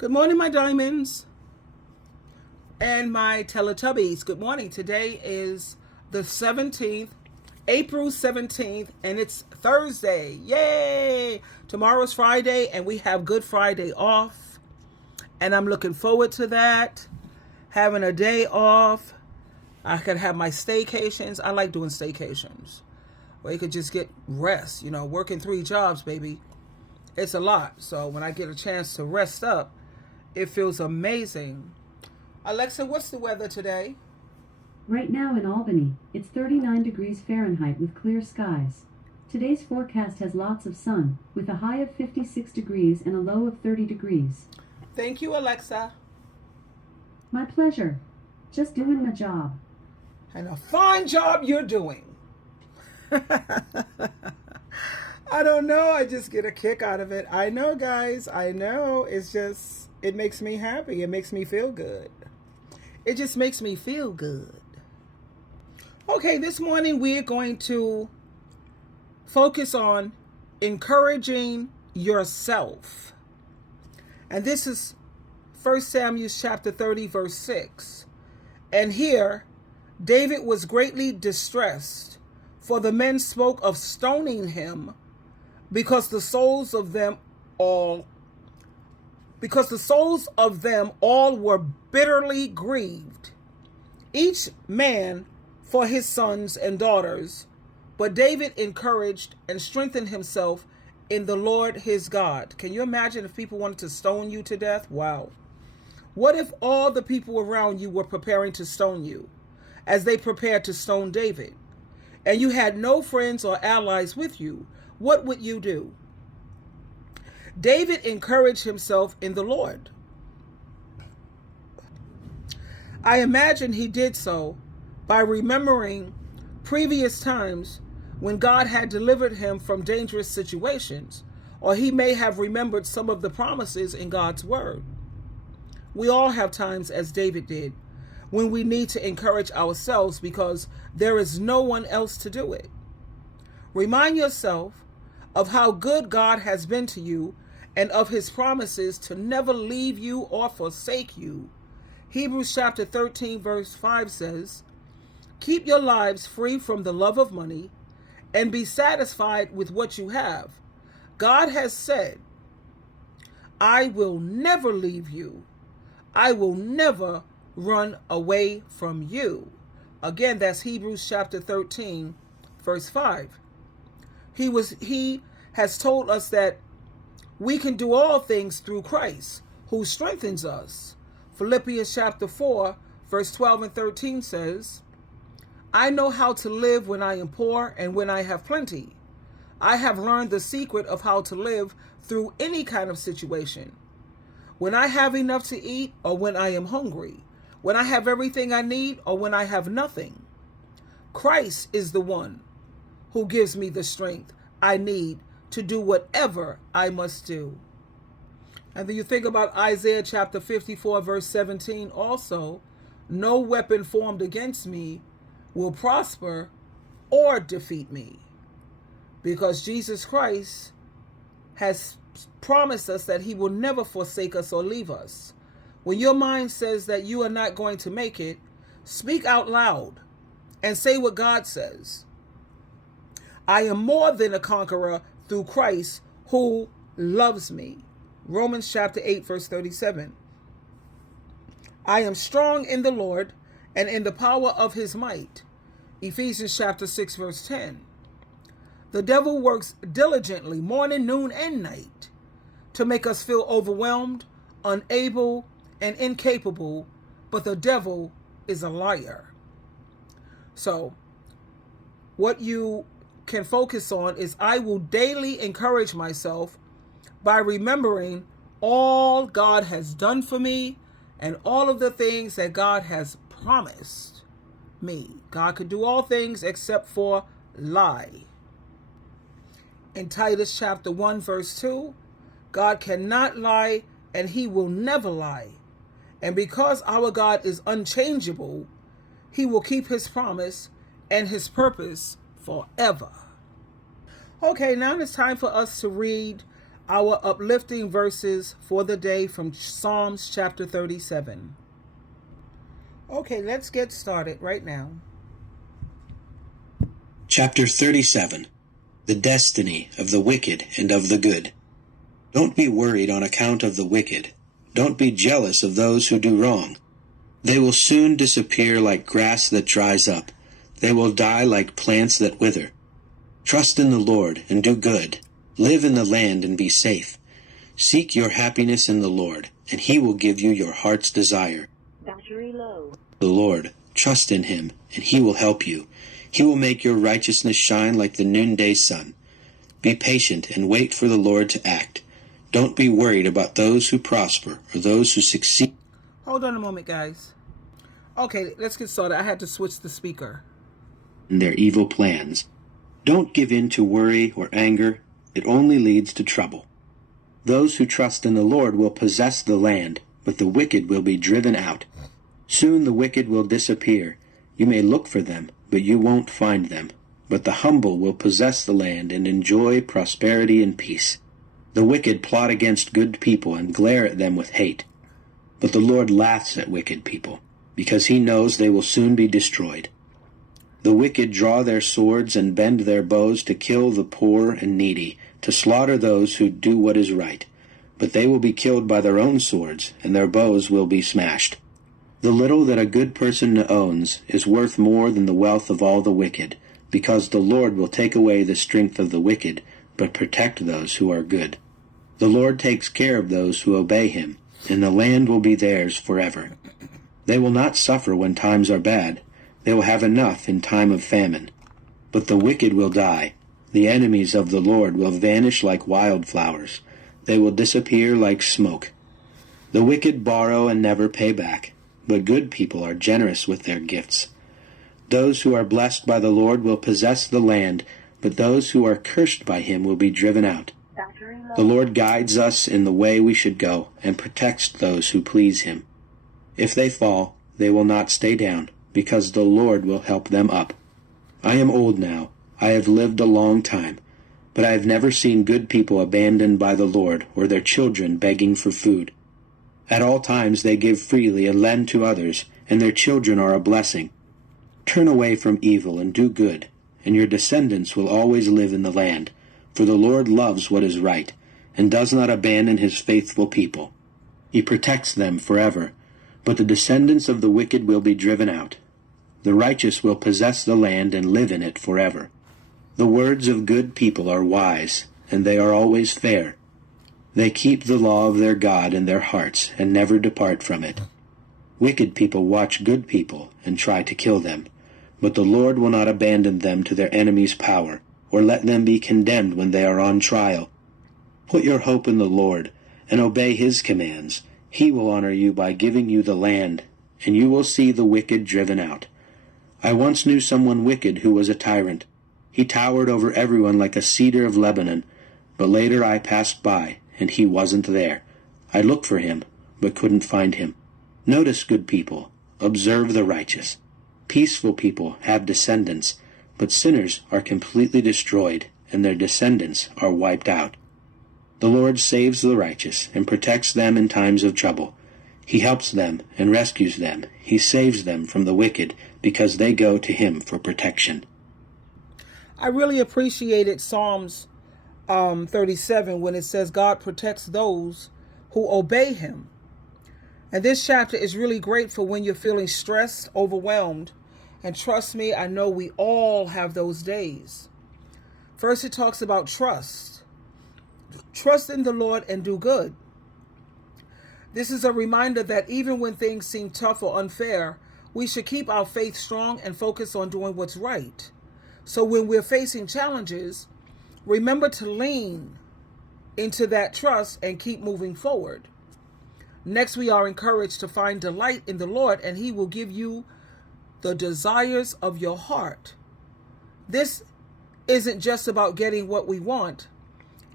Good morning, my diamonds and my Teletubbies. Good morning. Today is the 17th, April 17th, and it's Thursday. Yay! Tomorrow's Friday, and we have Good Friday off, and I'm looking forward to that. Having a day off. I could have my staycations. I like doing staycations where you could just get rest. You know, working 3 jobs, baby. It's a lot. So when I get a chance to rest up, it feels amazing. Alexa, what's the weather today? Right now in Albany, it's 39 degrees Fahrenheit with clear skies. Today's forecast has lots of sun, with a high of 56 degrees and a low of 30 degrees. Thank you, Alexa. My pleasure. Just doing my job. And a fine job you're doing. I don't know. I just get a kick out of it. I know, guys. I know. It makes me happy. It makes me feel good. It just makes me feel good. Okay, this morning we're going to focus on encouraging yourself. And this is 1 Samuel chapter 30, verse 6. And here, David was greatly distressed, for the men spoke of stoning him, because the souls of them all were bitterly grieved, each man for his sons and daughters. But David encouraged and strengthened himself in the Lord his God. Can you imagine if people wanted to stone you to death? Wow. What if all the people around you were preparing to stone you, as they prepared to stone David, and you had no friends or allies with you? What would you do? David encouraged himself in the Lord. I imagine he did so by remembering previous times when God had delivered him from dangerous situations, or he may have remembered some of the promises in God's word. We all have times, as David did, when we need to encourage ourselves because there is no one else to do it. Remind yourself of how good God has been to you and of his promises to never leave you or forsake you. Hebrews chapter 13 verse 5 says, "Keep your lives free from the love of money and be satisfied with what you have. God has said, I will never leave you. I will never run away from you." Again, that's Hebrews chapter 13 verse 5. He has told us that we can do all things through Christ, who strengthens us. Philippians chapter 4, verse 12 and 13 says, "I know how to live when I am poor and when I have plenty. I have learned the secret of how to live through any kind of situation. When I have enough to eat or when I am hungry, when I have everything I need or when I have nothing. Christ is the one who gives me the strength I need to do whatever I must do." And then you think about Isaiah chapter 54 verse 17 also, "No weapon formed against me will prosper or defeat me." Because Jesus Christ has promised us that he will never forsake us or leave us. When your mind says that you are not going to make it, speak out loud and say what God says. "I am more than a conqueror through Christ who loves me." Romans chapter 8 verse 37. "I am strong in the Lord and in the power of his might." Ephesians chapter 6 verse 10. The devil works diligently morning, noon, and night to make us feel overwhelmed, unable, and incapable, but the devil is a liar. So, what you can focus on is, I will daily encourage myself by remembering all God has done for me and all of the things that God has promised me. God could do all things except for lie. In Titus chapter 1 verse 2, God cannot lie and he will never lie. And because our God is unchangeable, he will keep his promise and his purpose forever. Okay, now it's time for us to read our uplifting verses for the day from Psalms chapter 37. Okay, let's get started right now. Chapter 37. The Destiny of the Wicked and of the Good. Don't be worried on account of the wicked. Don't be jealous of those who do wrong. They will soon disappear like grass that dries up. They will die like plants that wither. Trust in the Lord and do good. Live in the land and be safe. Seek your happiness in the Lord, and he will give you your heart's desire. Battery low. The Lord, trust in him, and he will help you. He will make your righteousness shine like the noonday sun. Be patient and wait for the Lord to act. Don't be worried about those who prosper or those who succeed. Hold on a moment, guys. Okay, let's get started. I had to switch the speaker. In their evil plans. Don't give in to worry or anger. It only leads to trouble. Those who trust in the Lord will possess the land, but the wicked will be driven out. Soon the wicked will disappear. You may look for them, but you won't find them. But the humble will possess the land and enjoy prosperity and peace. The wicked plot against good people and glare at them with hate. But the Lord laughs at wicked people, because he knows they will soon be destroyed. The wicked draw their swords and bend their bows to kill the poor and needy, to slaughter those who do what is right. But they will be killed by their own swords, and their bows will be smashed. The little that a good person owns is worth more than the wealth of all the wicked, because the Lord will take away the strength of the wicked, but protect those who are good. The Lord takes care of those who obey him, and the land will be theirs forever. They will not suffer when times are bad. They will have enough in time of famine. But the wicked will die. The enemies of the Lord will vanish like wildflowers. They will disappear like smoke. The wicked borrow and never pay back, but good people are generous with their gifts. Those who are blessed by the Lord will possess the land, but those who are cursed by him will be driven out. The Lord guides us in the way we should go and protects those who please him. If they fall, they will not stay down, because the Lord will help them up. I am old now. I have lived a long time, but I have never seen good people abandoned by the Lord or their children begging for food. At all times they give freely and lend to others, and their children are a blessing. Turn away from evil and do good, and your descendants will always live in the land, for the Lord loves what is right, and does not abandon his faithful people. He protects them forever, but the descendants of the wicked will be driven out. The righteous will possess the land and live in it forever. The words of good people are wise, and they are always fair. They keep the law of their God in their hearts and never depart from it. Wicked people watch good people and try to kill them, but the Lord will not abandon them to their enemies' power, or let them be condemned when they are on trial. Put your hope in the Lord, and obey his commands. He will honor you by giving you the land, and you will see the wicked driven out. I once knew someone wicked who was a tyrant. He towered over everyone like a cedar of Lebanon, but later I passed by, and he wasn't there. I looked for him, but couldn't find him. Notice good people, observe the righteous. Peaceful people have descendants, but sinners are completely destroyed, and their descendants are wiped out. The Lord saves the righteous and protects them in times of trouble. He helps them and rescues them. He saves them from the wicked because they go to him for protection. I really appreciated Psalms 37 when it says God protects those who obey him. And this chapter is really great for when you're feeling stressed, overwhelmed. And trust me, I know we all have those days. First, it talks about trust. Trust in the Lord and do good. This is a reminder that even when things seem tough or unfair, we should keep our faith strong and focus on doing what's right. So when we're facing challenges, remember to lean into that trust and keep moving forward. Next, we are encouraged to find delight in the Lord, and he will give you the desires of your heart. This isn't just about getting what we want.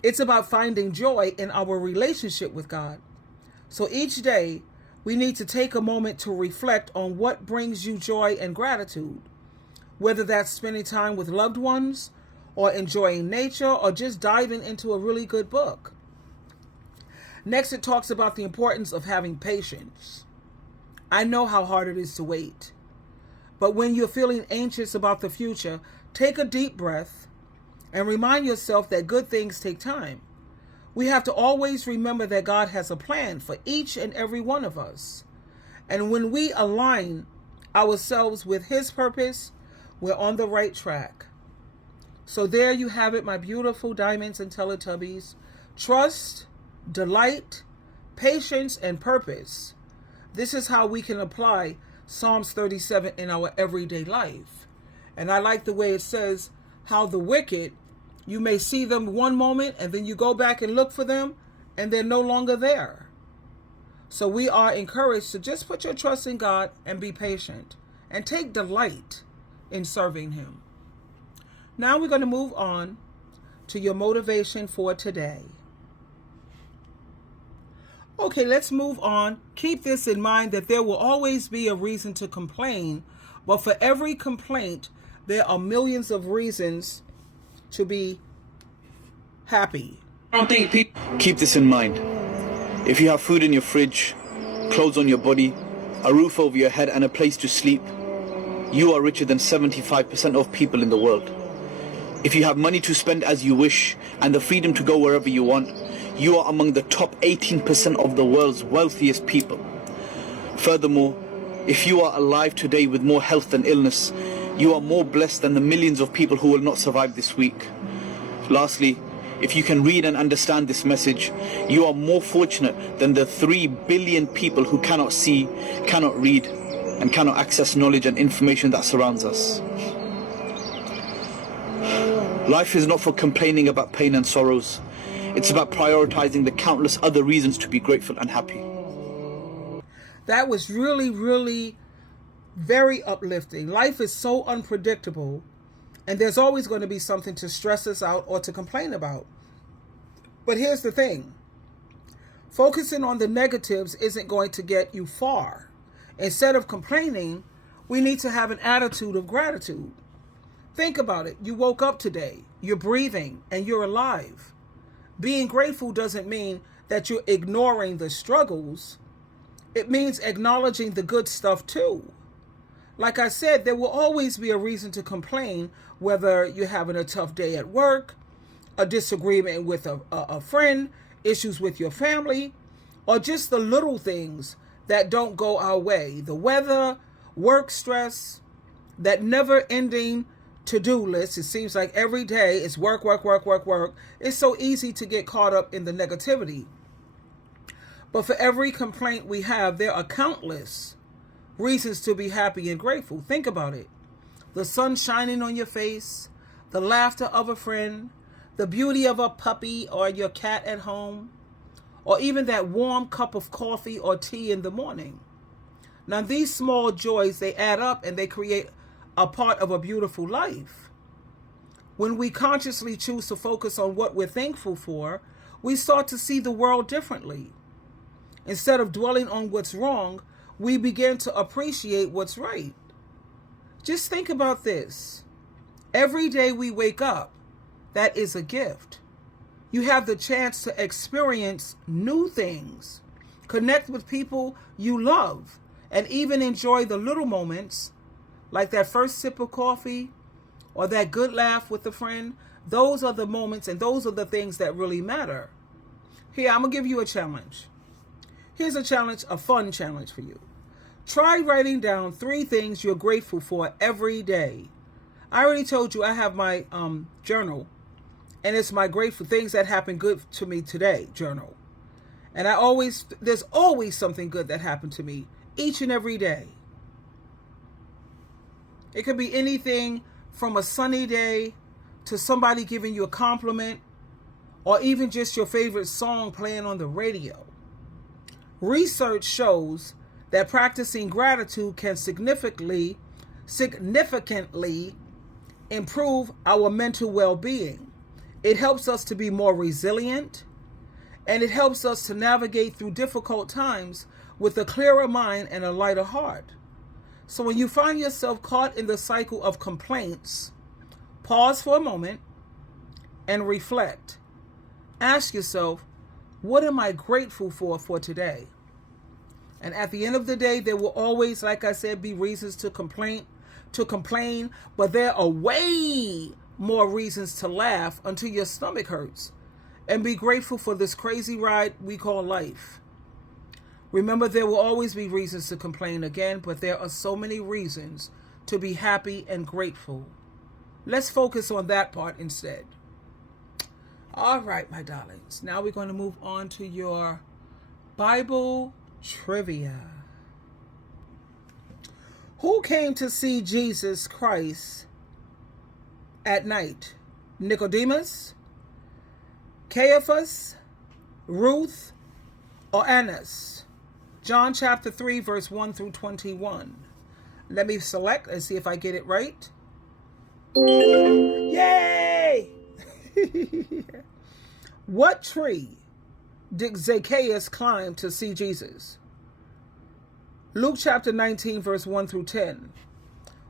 It's about finding joy in our relationship with God. So each day, we need to take a moment to reflect on what brings you joy and gratitude, whether that's spending time with loved ones, or enjoying nature, or just diving into a really good book. Next, it talks about the importance of having patience. I know how hard it is to wait. But when you're feeling anxious about the future, take a deep breath and remind yourself that good things take time. We have to always remember that God has a plan for each and every one of us. And when we align ourselves with His purpose, we're on the right track. So there you have it, my beautiful diamonds and Teletubbies. Trust, delight, patience, and purpose. This is how we can apply Psalms 37 in our everyday life. And I like the way it says how the wicked, you may see them one moment and then you go back and look for them and they're no longer there. So we are encouraged to just put your trust in God and be patient and take delight in serving Him. Now we're going to move on to your motivation for today. Okay, let's move on. Keep this in mind that there will always be a reason to complain, but for every complaint, there are millions of reasons to be happy. I don't think people keep this in mind. If you have food in your fridge, clothes on your body, a roof over your head, and a place to sleep, you are richer than 75% of people in the world. If you have money to spend as you wish and the freedom to go wherever you want, you are among the top 18% of the world's wealthiest people. Furthermore, if you are alive today with more health than illness, you are more blessed than the millions of people who will not survive this week. Lastly, if you can read and understand this message, you are more fortunate than the 3 billion people who cannot see, cannot read, and cannot access knowledge and information that surrounds us. Life is not for complaining about pain and sorrows. It's about prioritizing the countless other reasons to be grateful and happy. That was really, really very uplifting. Life is so unpredictable, and there's always going to be something to stress us out or to complain about. But here's the thing. Focusing on the negatives isn't going to get you far. Instead of complaining, we need to have an attitude of gratitude. Think about it. You woke up today, you're breathing, and you're alive. Being grateful doesn't mean that you're ignoring the struggles. It means acknowledging the good stuff too. Like I said, there will always be a reason to complain, whether you're having a tough day at work, a disagreement with a friend, issues with your family, or just the little things that don't go our way. The weather, work stress, that never-ending to-do list. It seems like every day it's work, work, work, work, work. It's so easy to get caught up in the negativity. But for every complaint we have, there are countless reasons to be happy and grateful. Think about it. The sun shining on your face, the laughter of a friend, the beauty of a puppy or your cat at home, or even that warm cup of coffee or tea in the morning. Now, these small joys, they add up and they create a part of a beautiful life. When we consciously choose to focus on what we're thankful for, we start to see the world differently. Instead of dwelling on what's wrong, we begin to appreciate what's right. Just think about this. Every day we wake up, that is a gift. You have the chance to experience new things, connect with people you love, and even enjoy the little moments like that first sip of coffee or that good laugh with a friend. Those are the moments and those are the things that really matter. Here, I'm going to give you a challenge. Here's a challenge, a fun challenge for you. Try writing down 3 things you're grateful for every day. I already told you I have my journal, and it's my grateful things that happen good to me today journal. And there's always something good that happened to me each and every day. It could be anything from a sunny day to somebody giving you a compliment, or even just your favorite song playing on the radio. Research shows that practicing gratitude can significantly improve our mental well-being. It helps us to be more resilient, and it helps us to navigate through difficult times with a clearer mind and a lighter heart. So when you find yourself caught in the cycle of complaints, pause for a moment and reflect. Ask yourself, What am I grateful for today? And at the end of the day, there will always, like I said, be reasons to complain, but there are way more reasons to laugh until your stomach hurts. And be grateful for this crazy ride we call life. Remember, there will always be reasons to complain again, but there are so many reasons to be happy and grateful. Let's focus on that part instead. All right, my darlings. Now we're going to move on to your Bible trivia. Who came to see Jesus Christ at night? Nicodemus, Caiaphas, Ruth, or Annas? John chapter 3, verse 1 through 21. Let me select and see if I get it right. Yay! What tree did Zacchaeus climb to see Jesus? Luke chapter 19, verse 1 through 10.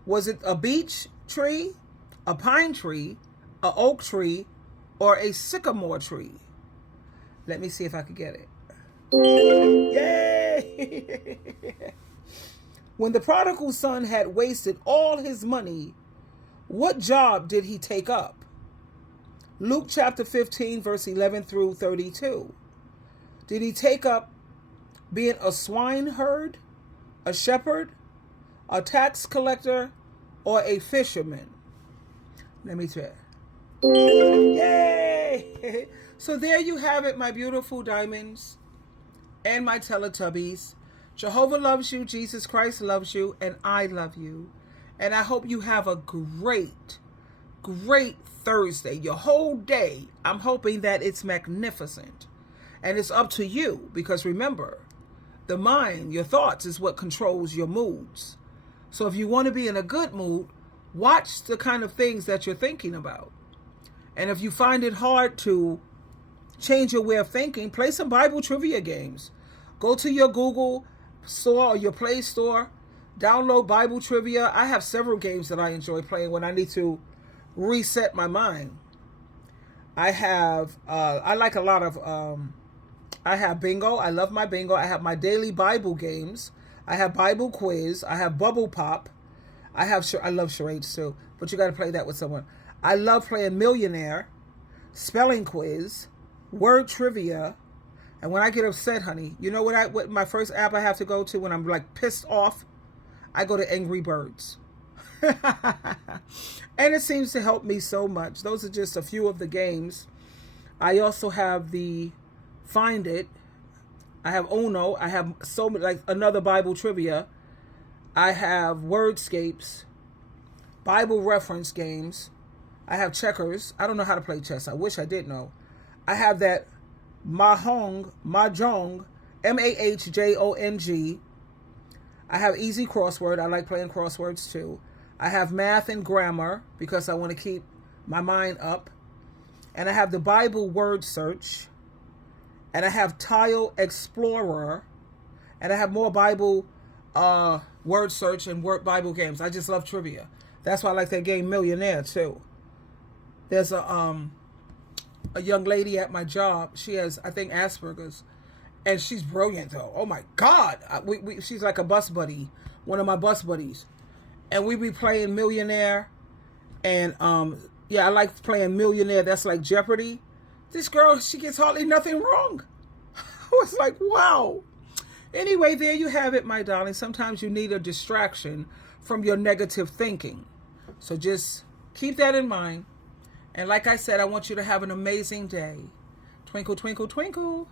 Was it a beech tree, a pine tree, an oak tree, or a sycamore tree? Let me see if I can get it. Yay! When the prodigal son had wasted all his money, what job did he take up? Luke chapter 15, verse 11 through 32. Did he take up being a swineherd, a shepherd, a tax collector, or a fisherman? Let me try. Yay! So there you have it, my beautiful diamonds and my Teletubbies. Jehovah loves you, Jesus Christ loves you, and I love you. And I hope you have a great, great Thursday. Your whole day, I'm hoping that it's magnificent. And it's up to you, because remember, the mind, your thoughts, is what controls your moods. So if you want to be in a good mood, watch the kind of things that you're thinking about. And if you find it hard to change your way of thinking, play some Bible trivia games. Go to your Google store or your Play Store, download Bible trivia. I have several games that I enjoy playing when I need to reset my mind. I have I have bingo. I love my bingo. I have my daily Bible games. I have Bible quiz. I have bubble pop. I love charades too, but you got to play that with someone. I love playing Millionaire, spelling quiz, word trivia. And when I get upset, honey, you know what my first app I have to go to when I'm like pissed off? I go to Angry Birds. And it seems to help me so much. Those are just a few of the games. I also have the Find It. I have Uno. I have so many, like another Bible trivia. I have Wordscapes, Bible reference games. I have checkers. I don't know how to play chess. I wish I did know. I have that Mahjong, Mahjong. I have easy crossword. I like playing crosswords too. I have math and grammar because I want to keep my mind up. And I have the Bible word search. And I have Tile Explorer. And I have more Bible word search and word Bible games. I just love trivia. That's why I like that game Millionaire too. There's a young lady at my job. She has, I think, Asperger's. And she's brilliant, though. Oh, my God. She's like a bus buddy, one of my bus buddies. And we be playing Millionaire. And, yeah, I like playing Millionaire. That's like Jeopardy. This girl, she gets hardly nothing wrong. I was like, wow. Anyway, there you have it, my darling. Sometimes you need a distraction from your negative thinking. So just keep that in mind. And like I said, I want you to have an amazing day. Twinkle, twinkle, twinkle.